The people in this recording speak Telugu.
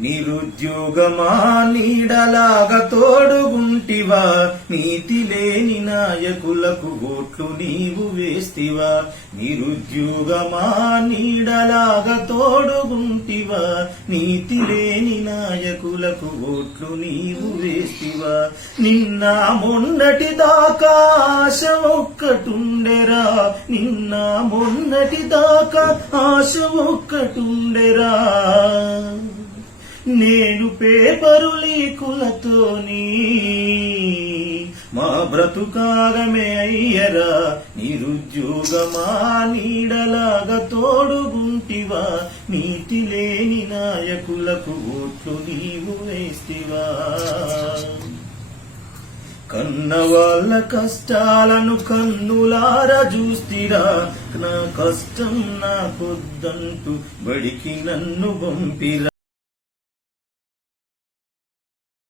నిరుద్యోగమా నీడలాగా తోడుగుంటివా? నీతి లేని నాయకులకు ఓట్లు నీవు వేస్తివా? నిరుద్యోగమా నీడలాగా తోడుగుంటివా? నీతి లేని నాయకులకు ఓట్లు నీవు వేస్తివా? నిన్న మొన్నటి దాకా ఆశ ఒక్కటుండెరా. నిన్న మొన్నటి దాకా ఆశ ఒక్కటుండెరా. పేపరు లీకులతోని మా బ్రతుకాగమే అయ్యరా నిరుద్యోగమా నీడలాగా తోడుగుంటివా? నీతి లేని నాయకులకు ఓట్లు నీవు వేస్తివా? కన్న వాళ్ళ కష్టాలను కన్నులార చూస్తిరా? నా కష్టం నా పొద్దంటూ బడికి నన్ను పంపిరా.